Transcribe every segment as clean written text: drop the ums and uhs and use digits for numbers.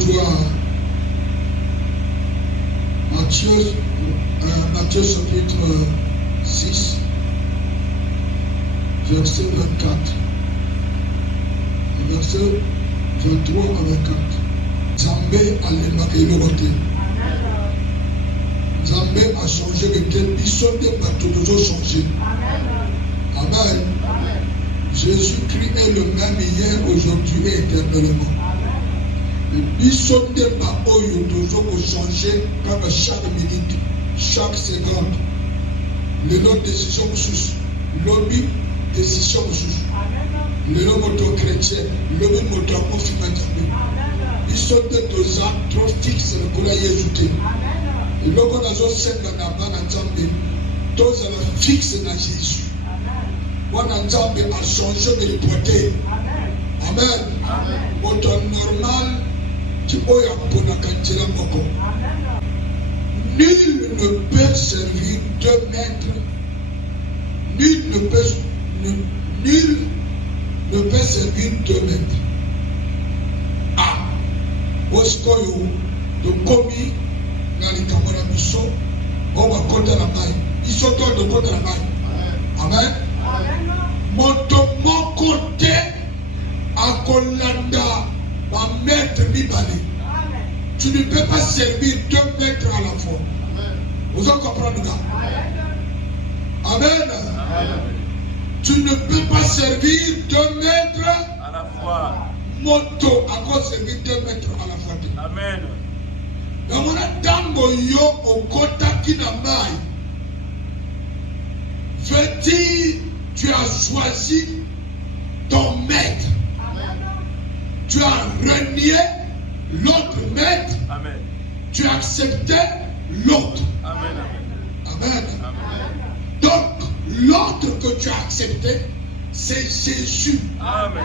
toi Matthieu chapitre 6, verset 24. Verset 23 à 24. Zambé a l'émaquillé. Zambé a changé de tel. Ils sont des bateaux qui ont changé. Amen. Jésus-Christ est le même hier, aujourd'hui et éternellement. Ils sont des bateaux qui ont changé comme chaque minute, chaque seconde. Les noms décision sous. Lobby décision sous. Les noms chrétiens, lobby moto confirmation. Ils sont des dosants trop fixes pour la ajouter. Et lorsqu'on a fait la Nzambe, tous la fixe dans Jésus. On a Nzambe a changé de l'hypothèse. Amen. Moto normal, tu peux y apprendre moko. Nul ne peut servir 2 maîtres. Nul ne peut servir 2 maîtres. Ah, Boskoyo, de commis, dans les camarades Bisso, on va compter la maille. Ils sont tous de compter la maille. Amen. Mon côté, à Kolanda, va mettre Mibali. Tu ne peux pas servir 2 maîtres à la fois. Vous en comprenez ça? Amen. Tu ne peux pas servir 2 maîtres à la fois. Moto à quoi servir 2 maîtres à la fois. Amen. Donc on a tango yo au kota kinamai. Veux-dire, tu as choisi ton maître. Tu as renié l'autre maître. Amen. Tu as accepté l'autre. Amen. Amen. Amen. Donc, l'autre que tu as accepté, c'est Jésus. Amen.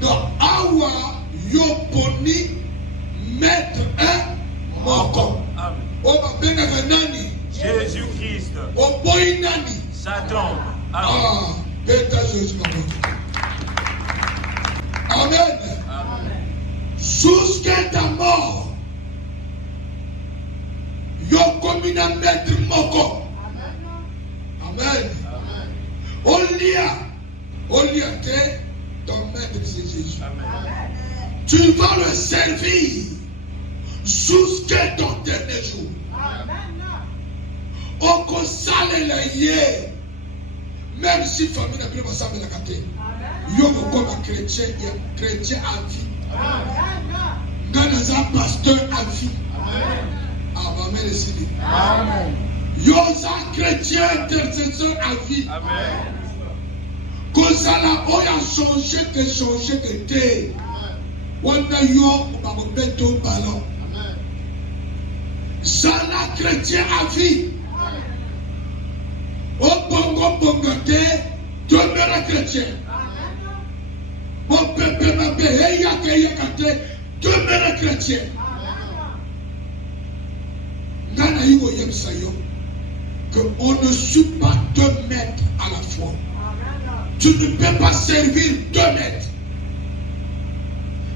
Donc, awa yoponi maître un moko. Amen. Oba benaka nani? Jésus-Christ. Oboyi nani? Satan. Amen. Ah, beta Jésus moko. Amen. Amen. Jusqu'à ta mort, yokomina maître moko. Amen. Amen. Olia que ton maître c'est Jésus. Amen. Tu vas le servir jusqu'à ton dernier jour. Oko sale la yé. Même si famille n'a plus passé la carte. Yo comme chrétien à vie. Dans un pasteur à vie. Amen. Amen. Yo un chrétien intercesseur à vie. Amen. Kozala oya changer que te. Wanda yo ba beto ballon. Zala chrétien à vie. O bongo te, demeure chrétien. O pepe mabe heya ke yakate, demeure chrétien. Nana yo yemsa yo. Qu'on ne suit pas 2 maîtres à la fois. Tu ne peux pas servir 2 maîtres.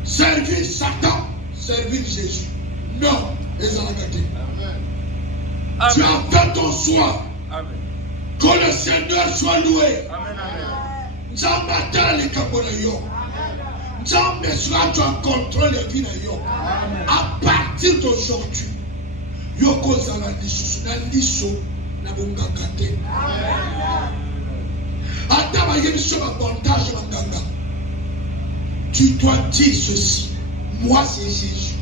Servir Satan, servir Jésus. Non, les Anagatés. Tu as fait ton choix. Amen. Que le Seigneur soit loué. Amen. Nzambata les Kabonayo. Nzambe soit tu as contrôle la vie de yo. À partir d'aujourd'hui, Yoko Zala Lisso, na Lisso. Tu dois dire ceci. Moi c'est Jésus.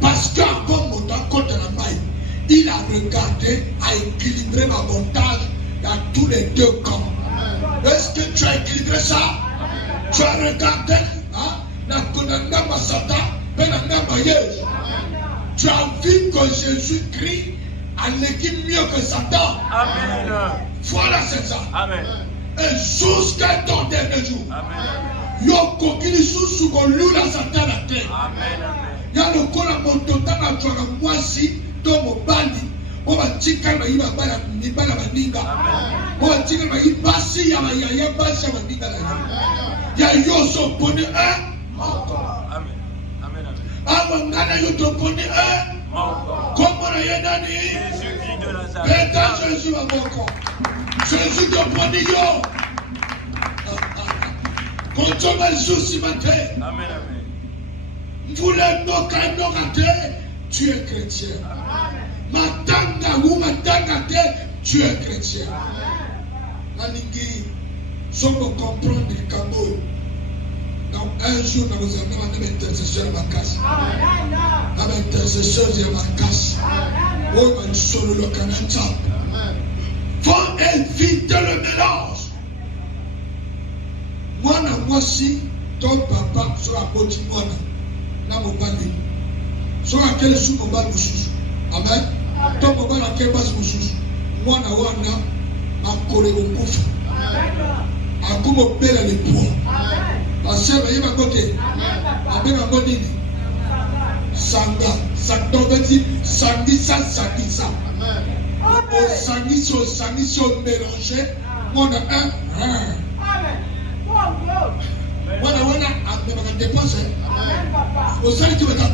Parce qu'avant mon côté de la maille, il a regardé, a équilibré ma montage dans tous les 2 camps. Est-ce que tu as équilibré ça? Tu as regardé, tu as vu que Jésus-Christ a l'équipe mieux que Satan. Amen. Voilà, c'est ça. Amen. Et jusqu'à ton dernier jour. Amen. Yoko kili susu ko lula Satan la terre. Amen. Ya lokola montota na twana mwasi to mobali. Oba tika na iba bala ni bala baninga. Amen. Oba tika na ibasi ya basi ya baninga la. Ya yoso pone un. Awangana yotoponi comment Jésus de Nazareth. Jésus à mon corps. Jésus toponi yo. Quand on va jouer matin. Amen, amen. Voulez nokate, tu es chrétien. Matanga ou matangate, tu es chrétien. Nalingi, sans me comprendre le Cameroun. Donc un jour, nous avons un intercesseur à ma casse. Un intercesseur à ma casse. Oh, man, solo le canata. Faut éviter le mélange. Moi, si ton papa sera petit, moi, na mobali. Soit quel sous mobile mususu. Amen. Ton mobile à quel bas mususu. Moi, na wana, ma collègue au coffre. À comme au père les poids. Parce que il va côté. Avec un bon nini. Sanga, sakdobeti, sangisa. Sangiso mélangé. Moi, na Wana amebaka dépense. Osali ki bata.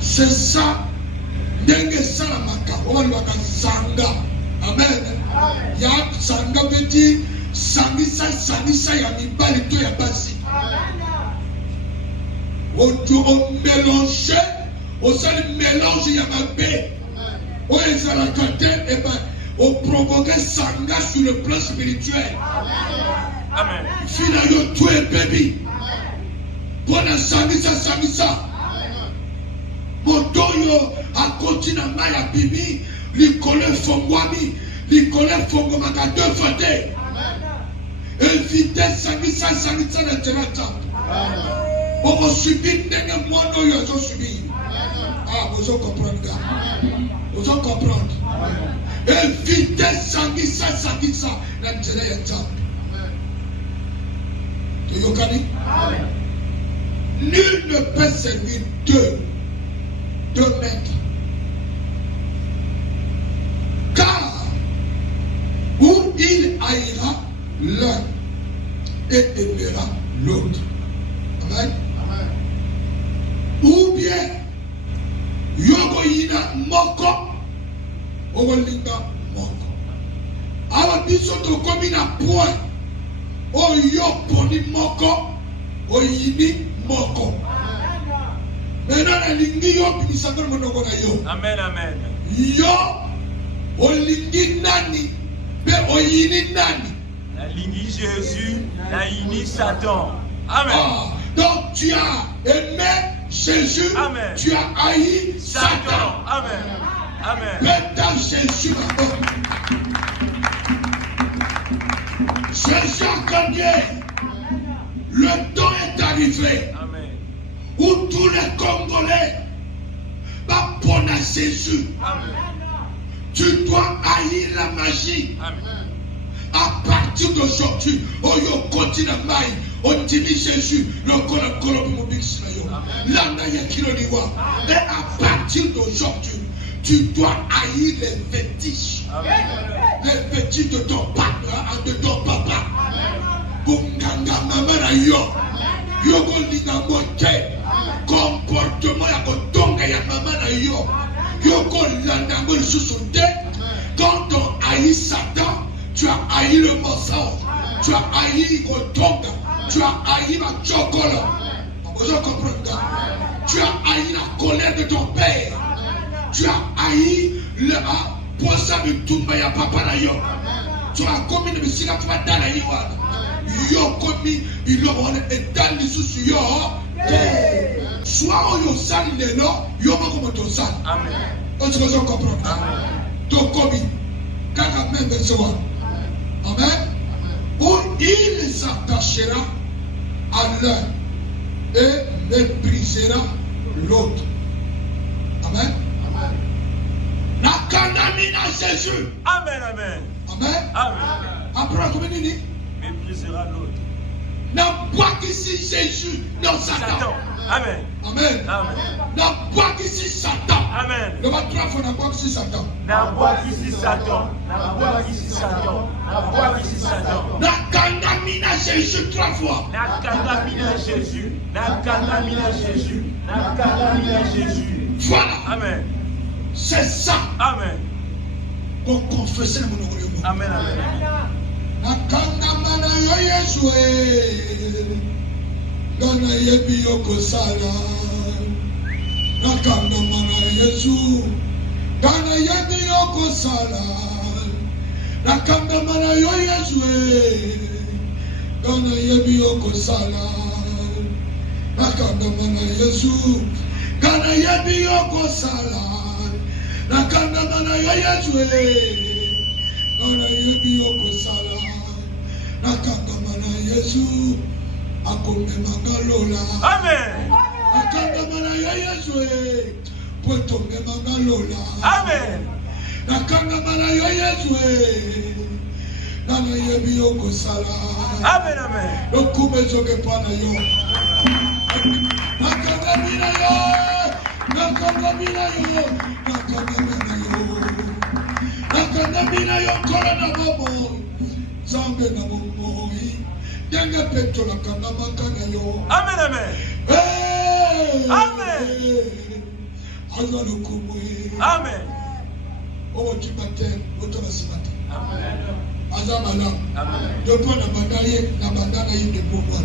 C'est ça. Ndenge sala maka. Wali baka sanga. Amen. Ya sanga beti sangisa ya mibali to ya basi. Ojo o mélanger, osali mélange ya mabe. O ezala kate et ben o provoquer sanga sur le plan spirituel. Amen. Fina yo tué baby. Bona sangisa. Motoyo a continue à maya bibi. Likole fongwami. Likole fongomaka deux fois. Évitez sangisa na tenata. Omo subir ndenge mono yo zo subir. Ah, vous en comprenez. Vous en comprenez. Évitez sangisa na tenata. Nul ne peut servir deux maîtres. Car où il haïra l'un et aimera l'autre. Amen. Ou bien yogo yina moko ogolinga moko. Awa biso to komi na point. Oyo poni moko, oyini moko. Maintenant, la lingi yo bimisakon monoko na yo. Amen, amen. Yo, olingi nani, be oyini nani. La lingi Jésus, la lingi Satan. Amen. Ah, donc tu as aimé Jésus, amen. Tu as haï Satan. Amen. Amen. Maintenant, Jésus maintenant. Jésus a gagné. Le temps est arrivé. Amen. Où tous les Congolais va prendre à Jésus. Amen. Tu dois haïr la magie. Amen. À partir d'aujourd'hui, on continue à maï, on dit Jésus, le et à partir d'aujourd'hui, tu dois haïr les fétiches. Amen. Les fétiches de ton papa, de ton papa. Bunganga mama yo. Yoko linga mote. Comportement ya kotonga ya mama na yo. Yoko landa mo susunte. Quand on haït Satan, tu as haï le mensonge. Tu as haï kotonga. Tu as haï la chocolat. Vous comprenez? Tu as haï la colère de ton père. Tu as haï le posa de tumba ya papa na yo. Tu as commis le misika kwa dana yiwa. Yo commis il aura état lisusu yo. Soit yo sali lelo, yo ma comme ton sali. Amen. On se comprend. To commis kaka même verset 1. Amen. Où il s'attachera à l'un et méprisera l'autre. Amen. La condamnation à Jésus. Amen, amen. Amen. Amen. Après, comment il dit? Méprisera l'autre. N'importe ici Jésus, non Satan. Amen. Amen. Amen. N'importe ici Satan. Amen. Le trois fois n'importe ici Satan. N'importe ici Satan. N'importe ici Satan. N'importe ici Satan. La condamnation Nakangamina Jésus 3 fois. Nakangamina Jésus. Nakangamina Jésus. Nakangamina Jésus. Voilà. Amen. C'est ça. Amen. Qu'on confesse mon nom. Amen. Amen. Nakangamana yo Yesu Gana yebi yoko sala. Nakangamana Yesu Gana yebi yoko sala. Nakangamana yo Yesu Gana yebi yoko sala. Nakangamana Yesu Gana yebi yoko sala. Nakangamana yo Yesu Gana yebi yoko sala. Nakangamana Yesu Akome Mangalola. Amen. Nakangamana yo Yesu Potome Mangalola. Amen. Nakangamana yo Yesu Nana yebi yoko sala. Amen. Amen. Dokume zoge pana yo. Nakangamina yo. Nakangamina yo. Nakangamina yo. Nakangamina yo korona bobo. Zambe na bobo. Denga peto la kangamaka na yo. Amen. Amen. Amen. Azwa lukumwe. Amen. Owo tibate, otola simate. Amen. Azamala. Amen. Depuis la bataille, la bataille est de pouvoir.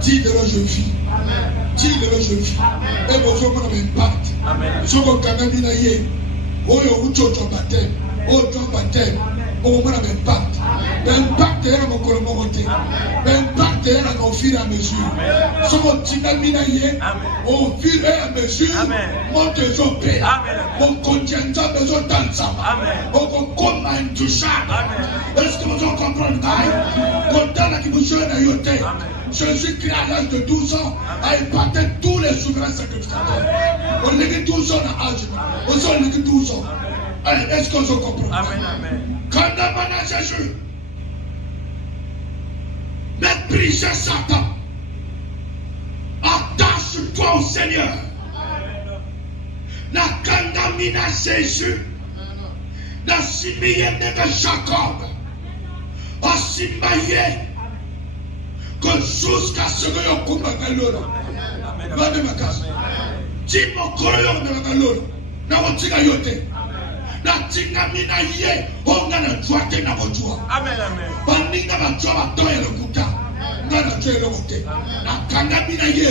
Dis de la jeune fille. Dis de la jeune fille. Et vous avez un impact. Amen. Ce qu'on a dit là hier, oh yo ucho baptême, oh ton baptême, oh mon impact. L'impact est là mon colomoté. L'impact est là au fur et à mesure. Ce qu'on dit là hier, au fur et à mesure, mon trésor paix. Mon contingent besoin d'ensemble. Mon combat intouchable. Est-ce que vous comprenez? Quand qui vous jeune à yoté, Jésus-Christ à l'âge de 12 ans a impacté tous les souverains sacrificateurs. On est 12 ans à âge. On est 12 ans. Est-ce que vous comprenez? Quand on a Jésus, méprisez Satan. Attache-toi au Seigneur. Na kandamina Jésus. Na simiye nega Jacob. Asimbaye. Que jusqu'à ce que yo kumba kalora. Bade makasi. Timo koyo na kalora. Na wotika yote. Na tingamina ye. Onga na droite na bojua. Amen. Amen. Baninga bajua batoya le kuta. Ngana tshele wote. Na kandamina ye.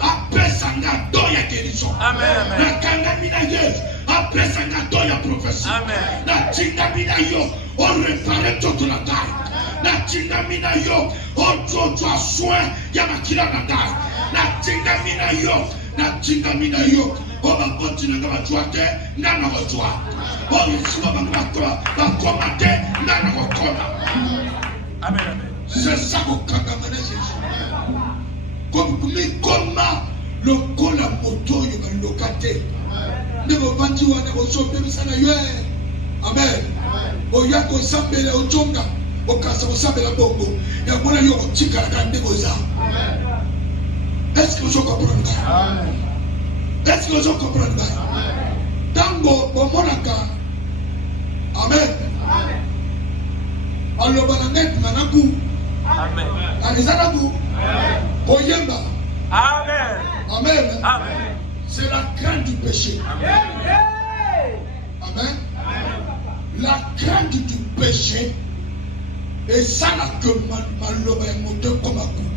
Apesa nga doya guérison. Amen. Na kandamina ye. Apesa nga doya prophétie. Amen. Na tingamina yo. On réparait toute la taille. Na tingamina yo. On doit soin ya makila na taille. Na tingamina yo. Na tingamina yo. On va continuer à jouer, n'a pas de joie. On va commander, n'a pas de commander. Amen. Amen. C'est ça qu'on a Jésus. Comme le col à moto, il va locater. Ne va pas dire, ne va sauver, ça n'a eu. Amen. Au yako sambele au tonga, au kasa au sambele bongo. Il y a mon aïe au tika la grande boza. Est-ce que vous comprenez? Amen. Est-ce que vous comprenez? Tango bomonaka. Amen. Alors balanet manaku. Amen. Alizanaku. Oyemba. Amen. Amen. Amen. C'est la crainte du péché. Amen. La crainte du péché. Et ça n'a que maloba et moteur comme un coup.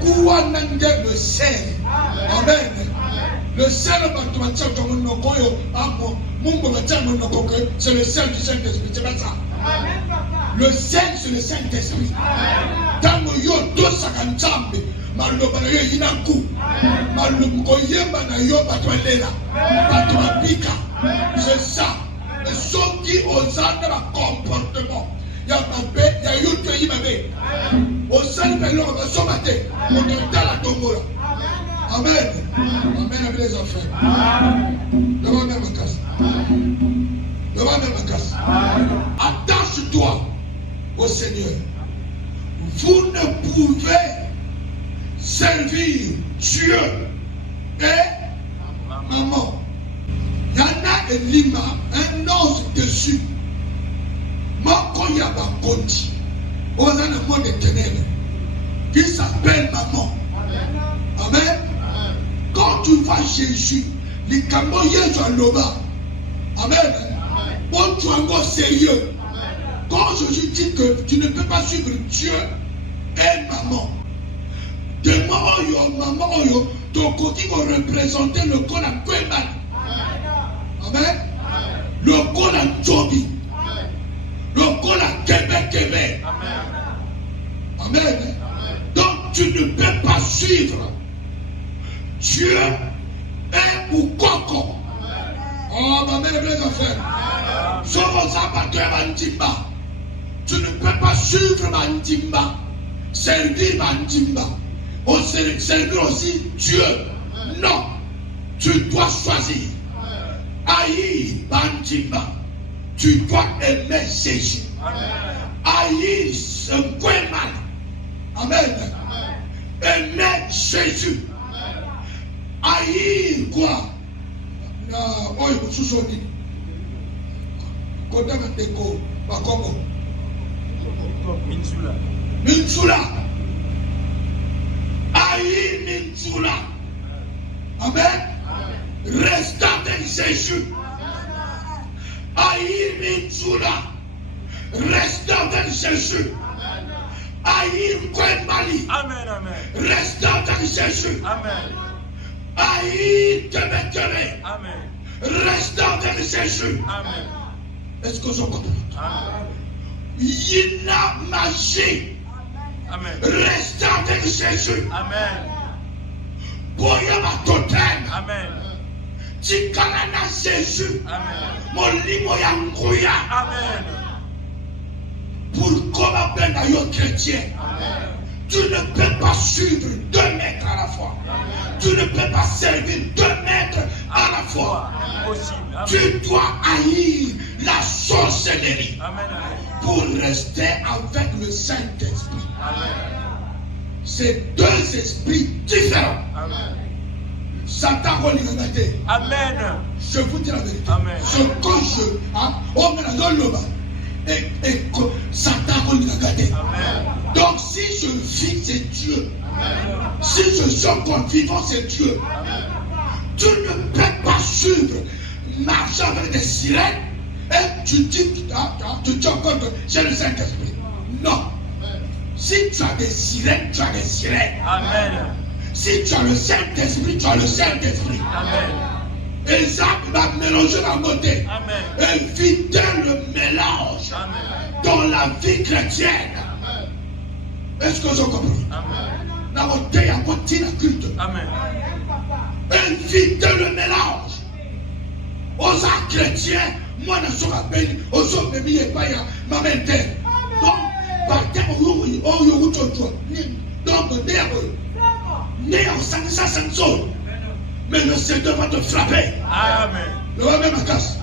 Kouanande le sel. Amen. Le sel c'est le sel du Saint-Esprit. C'est pas ça. Le sel, c'est le Saint-Esprit. Dans le yo, tout ça quand jambe, maloba na yo inaku, maloba yemba na yo patwalela, patwapika. C'est ça. Et ceux qui osent le comportement, il y a ma paix, il y a eu tout ma paix. Au sein de l'homme, on va mater, on entend la tombola. Amen. Amen avec les enfants. Devant même ma casse. Devant même ma casse. Attache-toi au Seigneur. Vous ne pouvez servir Dieu et maman. Il y en a un lima, un os dessus. Moko yaba konti. Oza na monde ténèbres. qui s'appelle maman. Amen. Quand tu vois Jésus, les Camerounais sont là-bas. Amen. Bon, tu es encore sérieux. Quand Jésus dit que tu ne peux pas suivre Dieu et maman, de maman, ton côté va représenter le corps à Kweman. Amen. Le corps à Jobi. Le corps à Québec. Amen. Donc tu ne peux pas suivre Dieu et ou Coco. Oh, ma mère, mes enfants. Tu ne peux pas suivre Mandimba, servir Mandimba, servir aussi Dieu. Non, tu dois choisir. Haïr Mandimba, tu dois aimer Jésus. Haïr Nkweman. Amen. Aimer Jésus. Haïr quoi? Oh, il faut se dire. Kodama Teko, Bakongo. Minsula. Haïr Minsula. Amen. Reste avec Jésus. Haïr Minsula. Reste avec Jésus. Haïr Kwemali. Amen, amen. Reste avec Jésus. Amen. Haïr Kebekele. Amen. Reste avec Jésus. Amen. Est-ce que je comprends? Amen. Yina magie. Amen. Reste avec Jésus. Amen. Boyama totem. Amen. Tikalana Jésus. Amen. Molimo ya Ngoya. Amen. Pourquoi ben d'ailleurs chrétien? Amen. Tu ne peux pas suivre 2 maîtres à la fois. Tu ne peux pas servir 2 maîtres à la fois. Impossible. Amen. Tu dois haïr la sorcellerie Amen. Amen. pour rester avec le Saint-Esprit. Amen. C'est 2 esprits différents. Amen. Satan religate. Amen. Je vous dis la vérité. Amen. Ce que et Satan religate. Amen. Donc si je vis, c'est Dieu. Amen. Si je suis encore vivant, c'est Dieu. Tu ne peux pas suivre, marcher avec des sirènes et tu dis encore que j'ai le Saint-Esprit. Non. Si tu as des sirènes, tu as des sirènes. Amen. Si tu as le Saint-Esprit, tu as le Saint-Esprit. Amen. Et ça va mélanger la beauté. Amen. Éviter le mélange Amen. dans la vie chrétienne. Est-ce que je comprends? Amen. Dans mon thé, à côté la culte. Amen. Éviter le mélange. Aux arts chrétiens, moi, je suis rappelé, aux autres, mais il n'y a pas ma mente. Donc, par terre, mais le Seigneur va te frapper. Amen. Le va même à casse.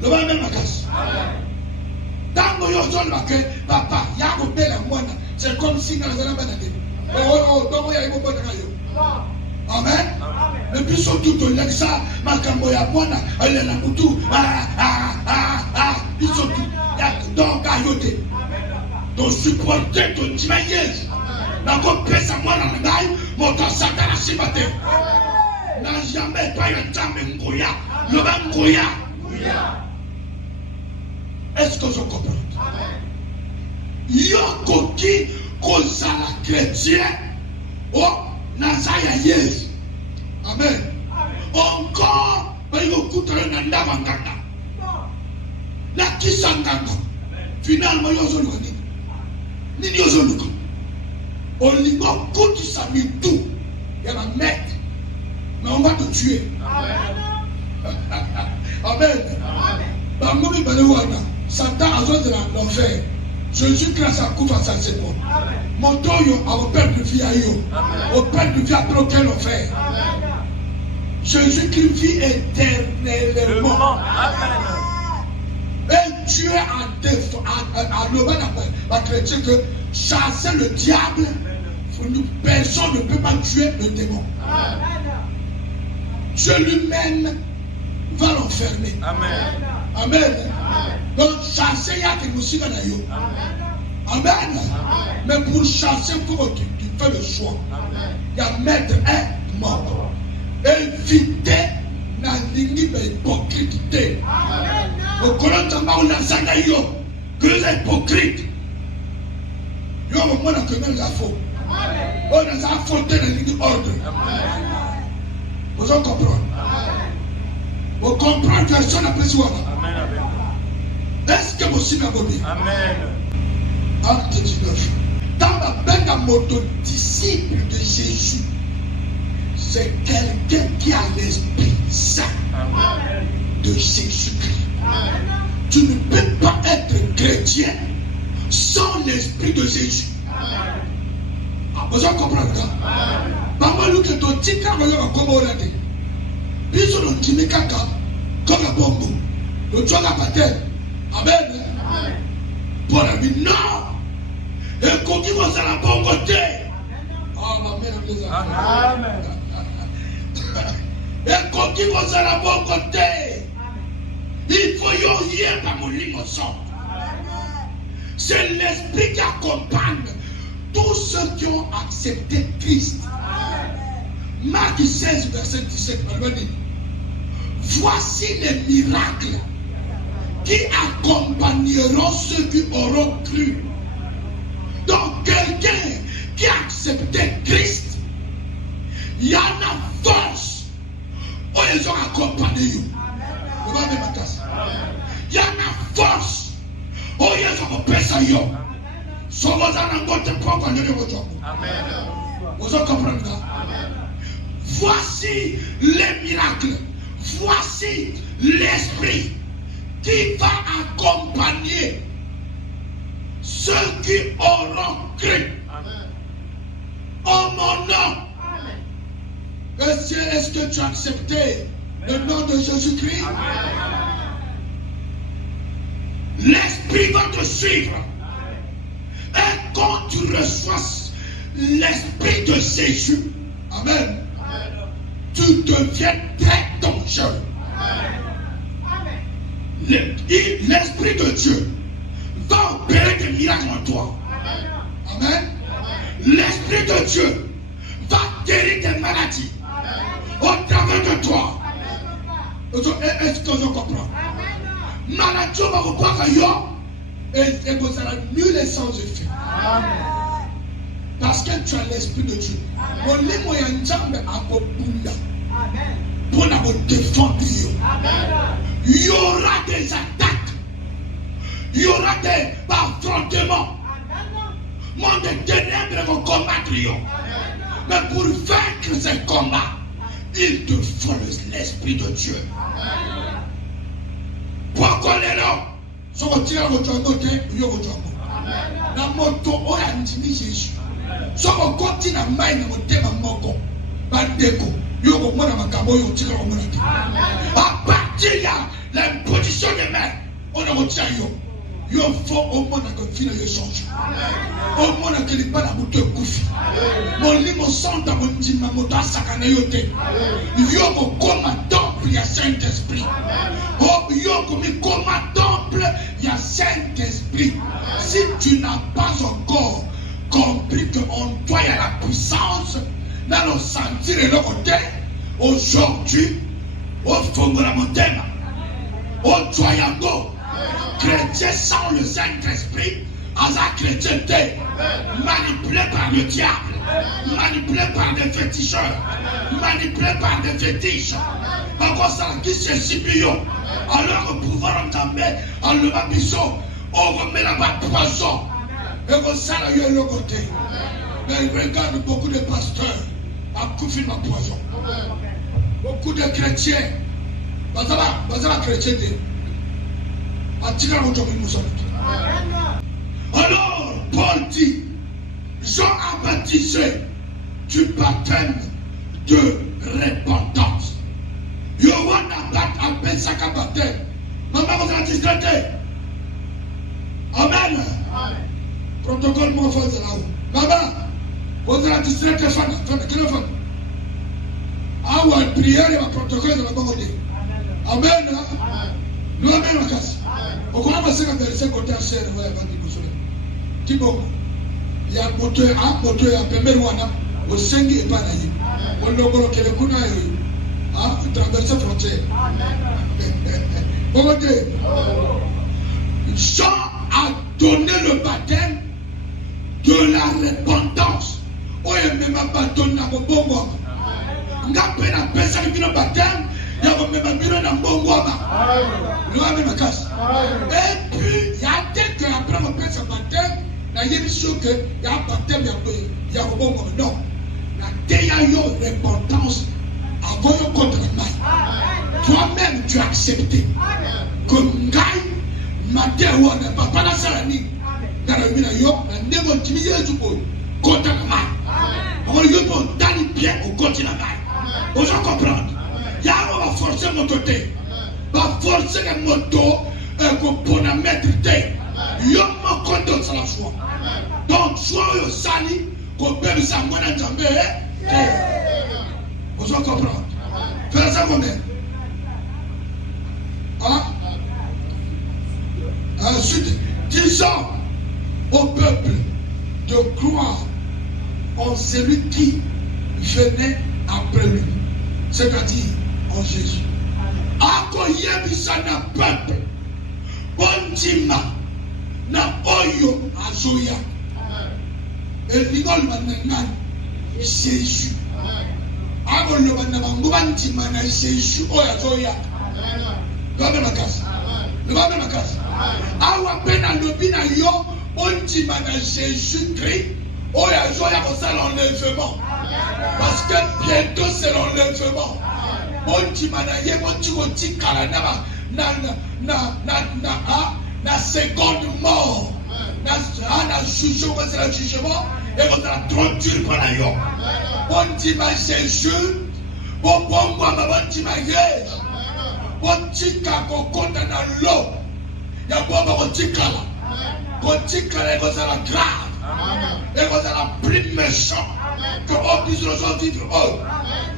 Le va même à casse. Dans le jour où papa, il y a un peu de moi, c'est comme si dans la banane. Oh, il y a un peu de rayon. Amen. Et puis surtout, il y a ça, ma camboya, moi, elle est là pour tout. Ils sont tout. Donc, ayoté. Donc, supporter ton timaïez. N'a pas pèse à moi dans le bail, mon temps Satan a chimaté. N'a jamais pas eu un temps de Ngoya. Le bas Ngoya. Est-ce que je comprends? Yoko qui cause la chrétien, oh, Nazaya yes. Amen. Encore, il y a beaucoup de nanda vanganda. La qui s'enganga. Finalement, il y a un autre. Ni yo zoluko. Olingo kuti sa mitu. Il va mettre. Mais on va te tuer. Amen. Bangomi balewana. Satan a besoin de l'enfer. Jésus-Christ a coupé sa seconde. Mon toyo a perdre de vie à yo. Au perdre de vie après auquel enfer. Jésus-Christ vit éternellement. Amen. Et Dieu a levé la chrétien que chasser le diable, personne ne peut pas tuer le démon. Dieu lui-même va l'enfermer. Amen. Amen. Donc chasser, il y a que nous sommes là. Amen. Mais pour chasser, il faut que tu fais le choix. Il y a mettre un mort. Éviter la ligne hypocrite. Au Colombo, on a Zanaïo, que les hypocrites. Yo, on a que même la faute. On a faute dans la ligne ordre. Vous comprenez? Vous comprenez que ça n'a pas besoin. Est-ce que vous savez bien? Amen. Acte 19. Dans la belle moto disciple de Jésus, c'est quelqu'un qui a l'esprit saint de Jésus-Christ. Tu ne peux pas être chrétien sans l'esprit de Jésus. Vous comprenez ça? Maman, nous que ton tika va comme on a dit. Puis on dit mais caca comme la bombe. Le joie la patelle. Amen. Pour la vie non. Et qu'on dit qu'on a la bonne côté. Ah ma mère les amis. Et qu'on dit qu'on a la bonne côté. Il faut y aller par mon limousin. C'est l'esprit qui accompagne tous ceux qui ont accepté Christ. Marc 16, verset 17, elle dit, voici les miracles qui accompagneront ceux qui auront cru. Donc quelqu'un qui a accepté Christ, il y en a force où ils ont accompagné. Il y en a force où ils ont accompagné. Vous comprenez ça? Voici les miracles. Voici l'esprit qui va accompagner ceux qui auront cru. En mon nom. Est-ce que tu as accepté le nom de Jésus-Christ? L'esprit va te suivre. Et quand tu reçois l'esprit de Jésus, amen, tu deviens très dangereux. L'esprit de Dieu va opérer des miracles en toi. Amen. L'esprit de Dieu va guérir des maladies au travers de toi. Est-ce que je comprends? Maladie, on va reprendre ailleurs. Et vous allez mieux les sans effet. Parce que tu as l'esprit de Dieu. Pour nous défendre. Il y aura des attaques. Il y aura des affrontements. Mon des ténèbres vont combattre. Mais pour vaincre ces combats, il te faut l'esprit de Dieu. Pourquoi les noms? So tira go twa moto yo go twa na moto o ya ntimi Jésus so go koti na mai na motema moko bandeko yo go mona makambo yo tira go mona à partir ya l'imposition des mains on a go tira yo faut au mona go fina yo change au mona que li bana moto kufi mon limo santa mo ndima moto asakana yo te yo go koma temple ya Saint-Esprit. Oh, yo comme temple, il y a Saint-Esprit. Si tu n'as pas encore compris qu'en toi il y a la puissance, dans le sentir et le côté, aujourd'hui, au fond de la montagne, au Toyango, chrétien sans le Saint-Esprit, à sa chrétienté, manipulé par le diable, manipulé par des féticheurs, manipulé par des fétiches. Encore ça qui se sibio, alors le pouvoir entambé, en le babiso, on remet là-bas poison. Et comme ça, il y a le côté. Mais regarde beaucoup de pasteurs à couper ma poison. Beaucoup de chrétiens. Bazala chrétien. Alors, Paul dit, Jean a baptisé du baptême de repentance. Yohan a appelé ça qu'un baptême. Maman, vous êtes discrété. Amen. Protocole, mon frère, c'est là-haut. Maman, vous êtes discrété. Quel est le ah ouais, prière et ma protocole, c'est là-bas. Amen. Nous amène la casse. Au courant de ce que vous avez côté à serre, vous avez dit que vous savez. Qui bon? Il y a un moteur à Pemerouana, au 5 et pas d'ailleurs. On l'a coloqué le coup à traverser la frontière. Comment dire? Jean a donné le baptême de la repentance. Oh, il m'a même baptême dans mon bon moment. Il a peine personne qui le baptême, il y a même un dans mon moment. Et puis, il y a peut-être qu'après mon père son baptême, il y a une chose que il y a un baptême, il y a un bon moment. Non. Il y a une repentance avant de contre le mal. Toi-même, tu as accepté que Ngai, Matéo, ne va pas la salami. Dans le milieu, il y a un timide contre le mal. On va lui donner bien au continent. Vous comprenez? Il y a un va forcer mon côté. Va forcer les motos pour la mettre. Il y a un compte sur la foi. Donc, soit le sali, qu'on peut s'en aller dans le vous comprenez? Faites ça combien? Ensuite, disons au peuple de croire en celui qui venait après lui, c'est-à-dire en Jésus. Akoyebisa na peuple, bonjima na oyo azoya. Et l'igol manan Jésus. Agolo manan bonjima na Jésus oyo azoya. Lobe makasi. Lobe makasi. Awa pena lobina yo bonjima na Jésus Christ oyo azoya ko ça l'enlèvement. Parce que bientôt c'est l'enlèvement. Na seconde mort, na jugement, c'est le jugement, et vous la torture pour la yo. Bon tima Jésus, bon moi, bon tima Jésus, bon tika kokota na l'eau, ya bon tika la, bon tika la, vous la grave, et vous la plus méchant, que on puisse nous vivre haut.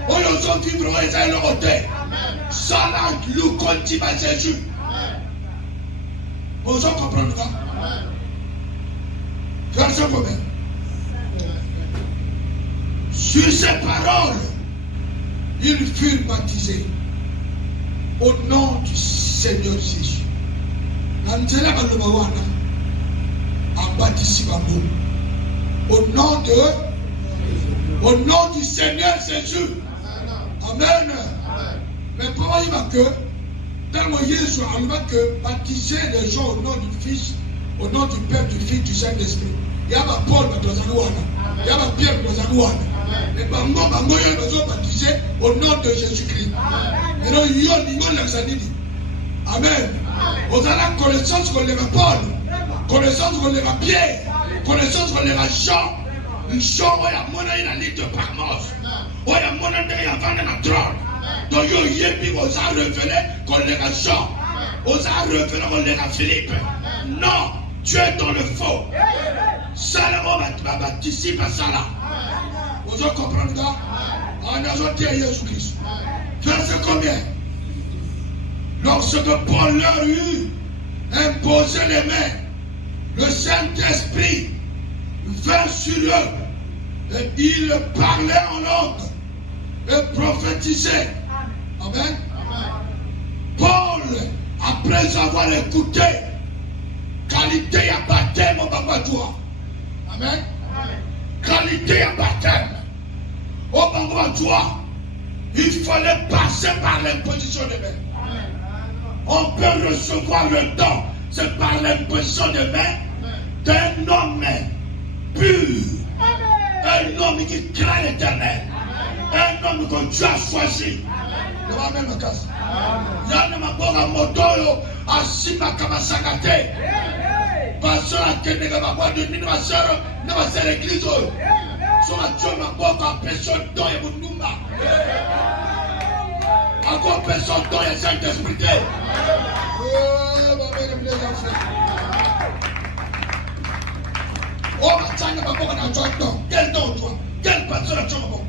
Oh, ils ont vivre au Israël au côté. Ça là, nous continue à Jésus. Vous comprenez ça? Verset combien? Sur ces paroles, ils furent baptisés au nom du Seigneur Jésus. Nantela Balobawana a baptisé Babo. Au nom du Seigneur Jésus. Amen. Mais pourquoi il va que, tellement Jésus a que baptiser les gens au nom du Fils, au nom du Père, du Fils, du Saint-Esprit. Il y a ma Paul dans Zanouana, il y a ma Pierre dans Zanouana. Les bango, ils ont baptisé au nom de Jésus-Christ. Et donc, il y a l'exanidi. Amen. Vous avez la connaissance qu'on les Paul, connaissance qu'on les Pierre, connaissance qu'on les Jean. Une chose, il y a mon aïe la ligne de Parmos. Il y a mon aïe avant de la trône. Donc, il y a des gens qui ont révélé qu'on les a Jean. Ils ont révélé qu'on les a Philippe. Non, tu es dans le faux. Ça, va baptiser par ça là. Vous comprenez ça? On a jeté Jésus-Christ. Verset combien? Lorsque Paul leur eut imposé les mains, le Saint-Esprit vint sur eux et il parlait en langue et prophétisait. Amen. Paul, après avoir écouté, qualité à baptême au Bambadoua. Amen. Qualité à baptême au Bambadoua. Il fallait passer par l'imposition des mains. On peut recevoir le don, c'est par l'imposition des mains d'un homme pur, un homme qui craint l'Éternel, un homme que Dieu a choisi. Yana mabora motoyo asima kama sakate. Pastora kende kama kwa demi na wasero na wasere église. So ma choma boka personne dans et munumba. Encore personne dans et Saint-Esprit. Oh, ma tanga maboka na joto. Quel don toi? Quel pasteur a joto?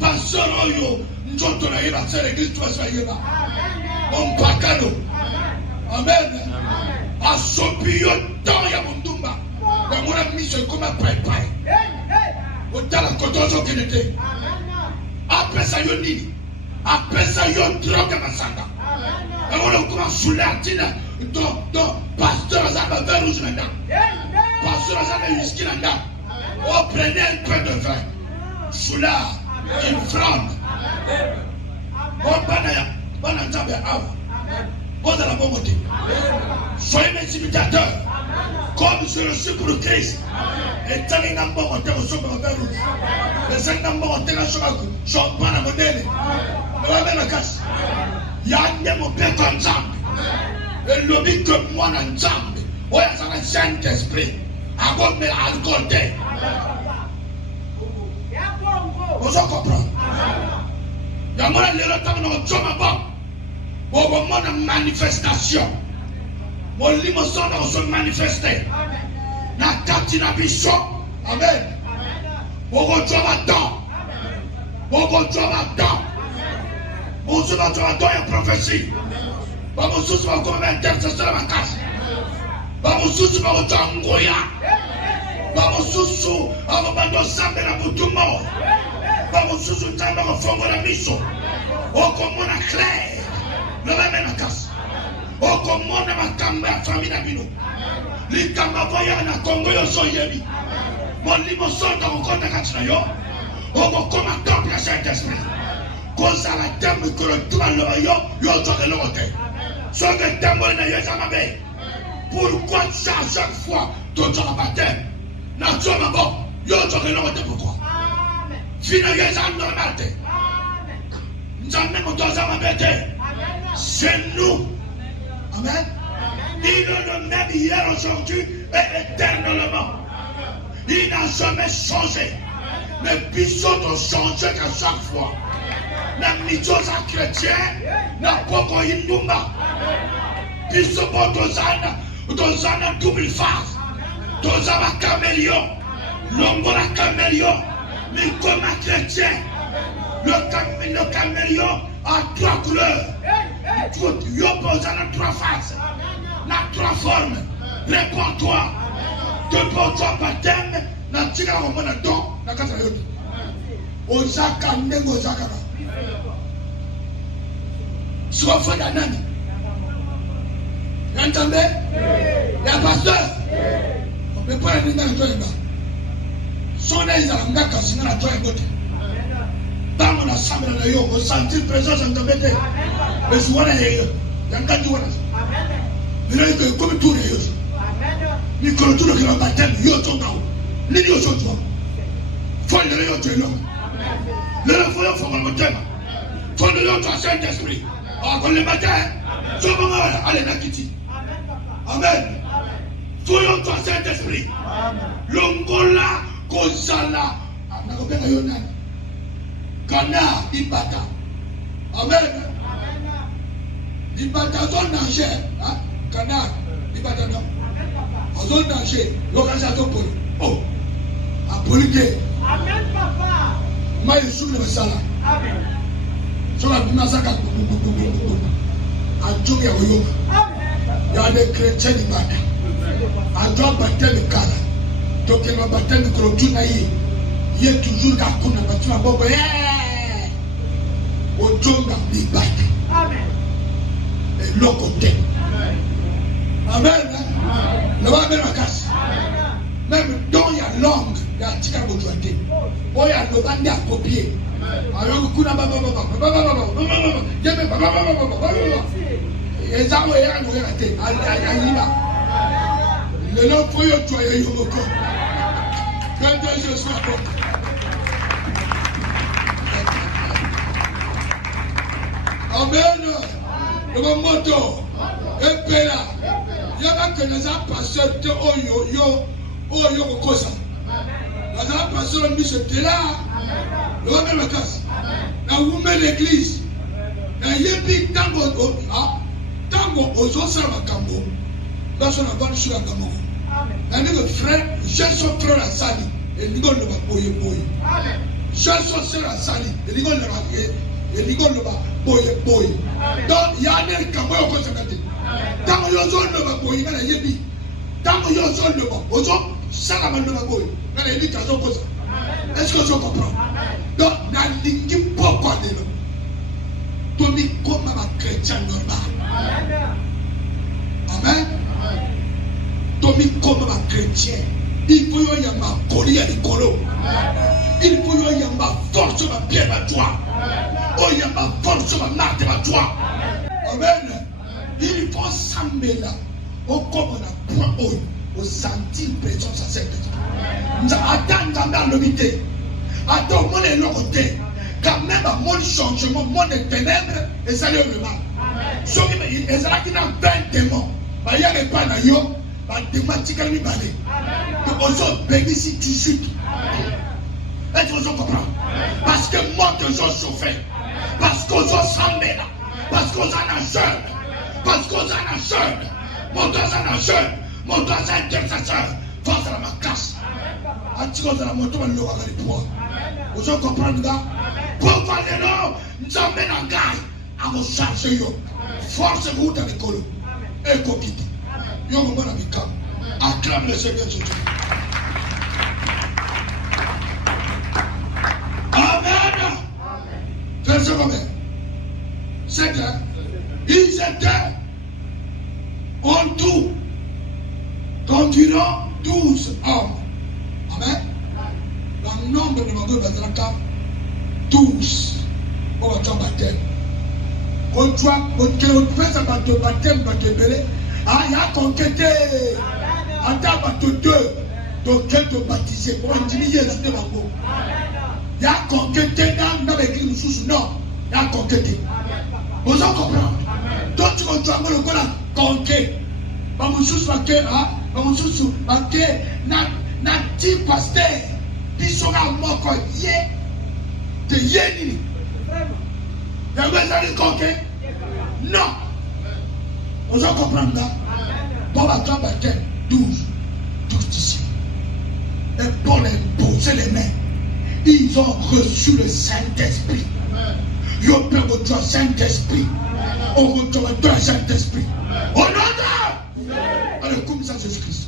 Pasteur oyo njoto na yeba sere église toi sa yeba. On pakano. Amen. Asopio dans ya mundumba. Mais mon ami, c'est comme un préparé. Autant la coton qui était. Après ça, il y a après ça, il y a drogue à Masanga. Et on a commencé à fouler donc pasteur Azaba vers rouge maintenant. Pasteur Azaba whisky là-dedans. On prenait un peu de vin. Foulard, une fronde. Bon, banana, bon, dans la bonne côté. Soyez mes imitateurs. Comme je le suis pour le Christ. Et tant qu'il y a un bon côté, on se met vers rouge. Les 5 ans, on se met à la modèle. On va mettre la casse. Il y a un mon père comme ça. Et l'objet que moi, dans le Zambie, il y a un Saint-Esprit. À quoi mais à le côté. Vous comprenez? Il y a moins de temps dans le Zambie. Pour moment de manifestation. Mon limon dans se manifester. Na katina biso. Amen. Pour qu'on soit là-dedans. Pour qu'on soit là-dedans. Pour qu'on soit là-dedans, il y a prophétie. Pour qu'on soit là-dedans, il y a intercession à la casse. Pour qu'on soit là-dedans, il y a pour qu'on soit là-dedans, il y a pour qu'on soit là-dedans, il y a okomona clair lobame na kasi okomona makambo ya famille na bino likambo voya na Kongo yoso yebi molimo sonda kokota kati na yo okokoma temple ya Saint-Esprit kozala te mikolo tuma loba yo ozoka eloko te soki etamboli na yo eza mabe. Pourquoi chaque fois tozoka baptême nazwa maboko yo ozoka eloko te? Pourquoi fina yo eza normal te? C'est nous. Amen. Il est le même hier, aujourd'hui et éternellement. Il n'a jamais changé. Mais Bissot ont changé qu'à chaque fois. La mitzvah chrétien n'a pas encore une numba. Bissot dozana double face. Dozana caméléon. Longo la caméléon. Mais comme un chrétien. Le caméléon a 3 couleurs. Il y a 3 faces. Il y a 3 formes. Réponds-toi. Réponds-toi baptême. Na tika ko na don na kata yote. Ozaka ndengo ozaka. Soit fanya nani? Entendez? Ya pasteur. On peut pas aller dans le temps. Son ezanga kasina na toi yote. Dans la chambre de yo, on sentit présence en tabette. Mais souvent il y a un gars qui voit. Il est comme tout les yeux. Mais quand tout le monde baptême, yo ton dans. Ni yo ton toi. Faut le yo tu là. Le faut le baptême. Faut le yo ton Saint-Esprit. Ah quand le matin, je vais aller na kiti. Amen. Faut yo ton Saint-Esprit. Longola kozala. Na ko benga yo nani? Kana ibata. Amen. Ibata zone danger. Kana ibata non. Zone danger. L'occasion pour. Oh. Apolite. Amen papa. Moi je suis le sala. Amen. Sur la masaka. Adjoui ya yo. Amen. Il y a des chrétiens ibata. Adjoui baptême kala. Donc il va baptême que tout naïe. Il y a toujours la kuna batuma bobo. Ojonga libaki. Amen. Et l'okote. Amen. Le va bien la casse. Même dans la langue, il y a un petit peu de joie. Oh, il y a le bande à copier. Alors, le coup n'a pas. Et ça, il y a un raté. Le nom pour y toi et Yomoko. Quand je suis à côté. Amen. Le moto. Et Pela. Il y a que les passeurs de Oyo Kosa. Les passeurs de Michel là. Le va même casse. La woman l'église. La yebi tango ozo sama kambo. Là son avant sur la kambo. La nègre frère, j'ai son frère à Sali. Et l'igol ne va boyer. J'ai son frère à Sali. Et l'igol ne va boyer. Donc il y a un kambo au Kosa. Tant que yo zone ne va boyer na yebi. Tant que yo zone ne va ozo ça la mano boy. Na l'éducation comme ça. Est-ce que tu comprends? Donc, na lingi pourquoi de l'eau. Tomi comme un chrétien normal. Amen. Tomi comme un chrétien. Il faut y avoir ma collier à l'écolo. Il faut y avoir ma force sur ma pierre à toi. Oh, il y a ma force sur ma marque à toi. Amen. Il faut s'amener là. Au comme on a point haut. Au sentir présence à cette nous attendons dans l'humilité. Attends, mon est l'autre. Quand même, mon changement, mon ténèbres, et ça lui le mal. Ce qui est là qui n'a 20 démons. Il y a les panayo, il y a des démons qui balé. Donc, on s'en bénit si tu chutes. Est-ce que vous comprenez? Parce que moi, que je chauffé. Parce qu'on s'en s'emmène. Parce qu'on s'en a jeune. Parce qu'on s'en a jeune. Mon dos s'en a jeune. Mon dos s'en a intercesseur. Face à ma casse. Attends, dans la moto, on l'aura les poids. Vous comprenez, gars? Pourquoi les noms nous emmènent en gagne à vous charger? Force-vous dans les colos. Et coquille. Yo, mon ami, acclame le Seigneur Jésus. Amen. Verset combien? 7. Ils étaient en tout environ 12 hommes. Amen. Le nombre de Mago Bazalaka, 12. On va faire baptême. On fait ça baptême, ah, il y a conquêté. Attends, bateau 2. Donc, quel te baptisé? On dit, il y a des Mago. Il y a conquêté dans l'église sous non. Il y a conquêté. Vous en comprenez? Donc, tu comprends le coup là, conquête. Maman sous paquet, ah, maman sous paquet, n'a dit pasteur. Ils sont à moi quoi, yé, de yéni. Il y a besoin de conquête? Non. Vous en comprenez là? Bon, la grande baptême, 12 disciples. Et pour les poser les mains, ils ont reçu le Saint-Esprit. Ils ont peur de toi, Saint-Esprit. On retrouve le Saint-Esprit. Au nom de... Allez, comme ça, Jésus-Christ.